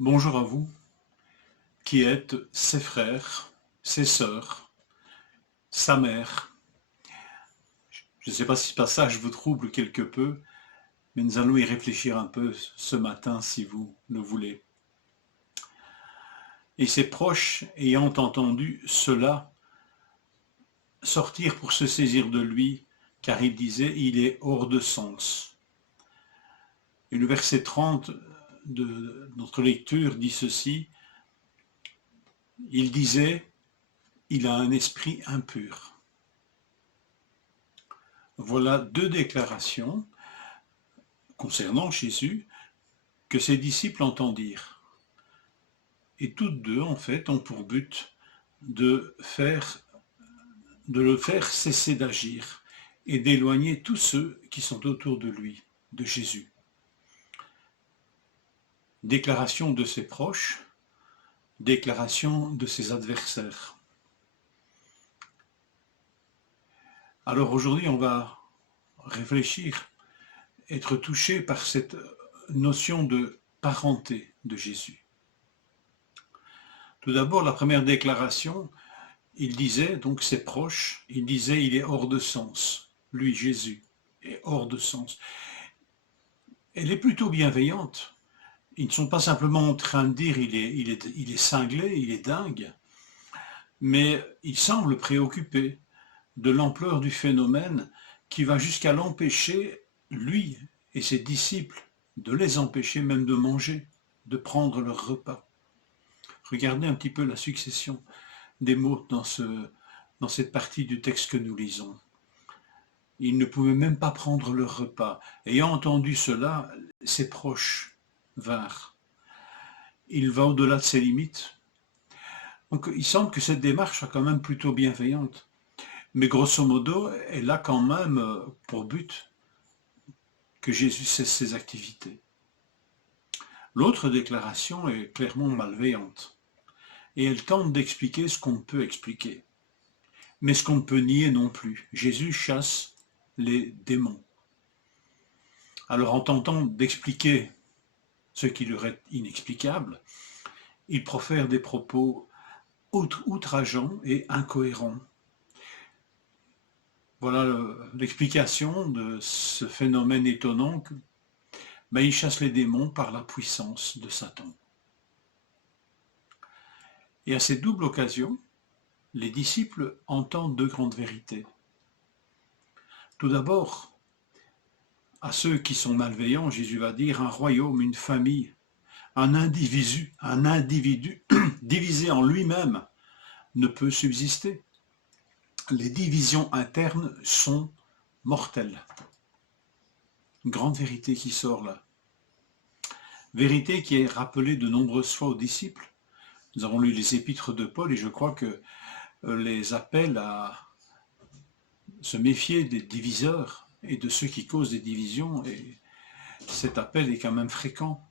Bonjour à vous qui êtes ses frères, ses sœurs, sa mère. Je ne sais pas si ce passage vous trouble quelque peu, mais nous allons y réfléchir un peu ce matin si vous le voulez. Et ses proches, ayant entendu cela, sortirent pour se saisir de lui, car il disait, il est hors de sens. Et le verset 30 de notre lecture dit ceci, il disait, il a un esprit impur. Voilà deux déclarations concernant Jésus que ses disciples entendirent. Et toutes deux, en fait, ont pour but de le faire cesser d'agir et d'éloigner tous ceux qui sont autour de lui, de Jésus. Déclaration de ses proches, déclaration de ses adversaires. Alors aujourd'hui, on va réfléchir, être touché par cette notion de parenté de Jésus. Tout d'abord, la première déclaration, il disait, donc ses proches, il disait il est hors de sens. Lui, Jésus, est hors de sens. Elle est plutôt bienveillante. Ils ne sont pas simplement en train de dire il est cinglé, il est dingue, mais il semble préoccupé de l'ampleur du phénomène qui va jusqu'à l'empêcher, lui et ses disciples, de les empêcher même de manger, de prendre leur repas. Regardez un petit peu la succession des mots dans cette partie du texte que nous lisons. Ils ne pouvaient même pas prendre leur repas. Ayant entendu cela, ses proches vinrent. Il va au-delà de ses limites. Donc il semble que cette démarche soit quand même plutôt bienveillante. Mais grosso modo, elle a quand même pour but que Jésus cesse ses activités. L'autre déclaration est clairement malveillante. Et elle tente d'expliquer ce qu'on ne peut expliquer. Mais ce qu'on ne peut nier non plus. Jésus chasse les démons. Alors en tentant d'expliquer ce qui leur est inexplicable, il profère des propos outrageants et incohérents. Voilà l'explication de ce phénomène étonnant que il chasse les démons par la puissance de Satan. Et à cette double occasion, les disciples entendent deux grandes vérités. Tout d'abord, à ceux qui sont malveillants, Jésus va dire un royaume, une famille, un individu divisé en lui-même ne peut subsister. Les divisions internes sont mortelles. Une grande vérité qui sort là. Vérité qui est rappelée de nombreuses fois aux disciples. Nous avons lu les épîtres de Paul et je crois que les appels à se méfier des diviseurs et de ceux qui causent des divisions, et cet appel est quand même fréquent.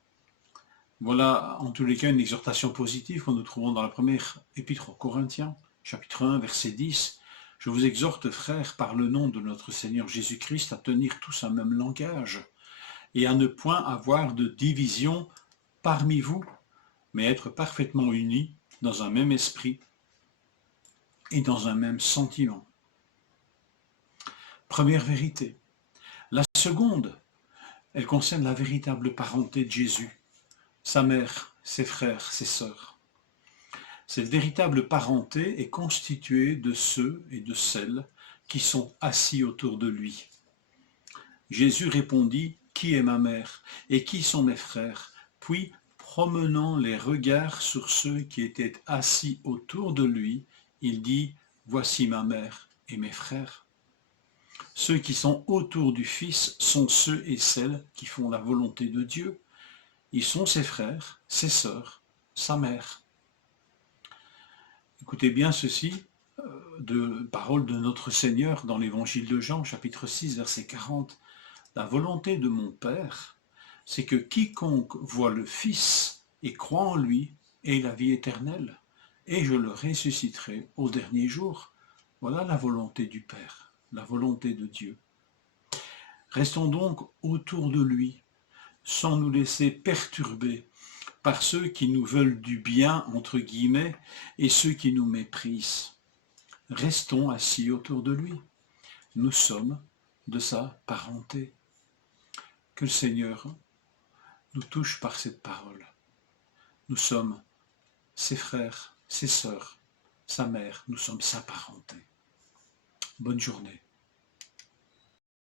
Voilà en tous les cas une exhortation positive que nous trouvons dans la première épître aux Corinthiens, chapitre 1, verset 10. Je vous exhorte, frères, par le nom de notre Seigneur Jésus-Christ, à tenir tous un même langage et à ne point avoir de division parmi vous, mais être parfaitement unis dans un même esprit et dans un même sentiment. Première vérité. La seconde, elle concerne la véritable parenté de Jésus, sa mère, ses frères, ses sœurs. Cette véritable parenté est constituée de ceux et de celles qui sont assis autour de lui. Jésus répondit, « Qui est ma mère et qui sont mes frères ?» Puis, promenant les regards sur ceux qui étaient assis autour de lui, il dit, « Voici ma mère et mes frères. » Ceux qui sont autour du Fils sont ceux et celles qui font la volonté de Dieu. Ils sont ses frères, ses sœurs, sa mère. Écoutez bien ceci, de parole de notre Seigneur dans l'évangile de Jean, chapitre 6, verset 40. La volonté de mon Père, c'est que quiconque voit le Fils et croit en lui ait la vie éternelle, et je le ressusciterai au dernier jour. Voilà la volonté du Père, la volonté de Dieu. Restons donc autour de lui, sans nous laisser perturber par ceux qui nous veulent du bien, entre guillemets, et ceux qui nous méprisent. Restons assis autour de lui. Nous sommes de sa parenté. Que le Seigneur nous touche par cette parole. Nous sommes ses frères, ses sœurs, sa mère, nous sommes sa parenté. Bonne journée.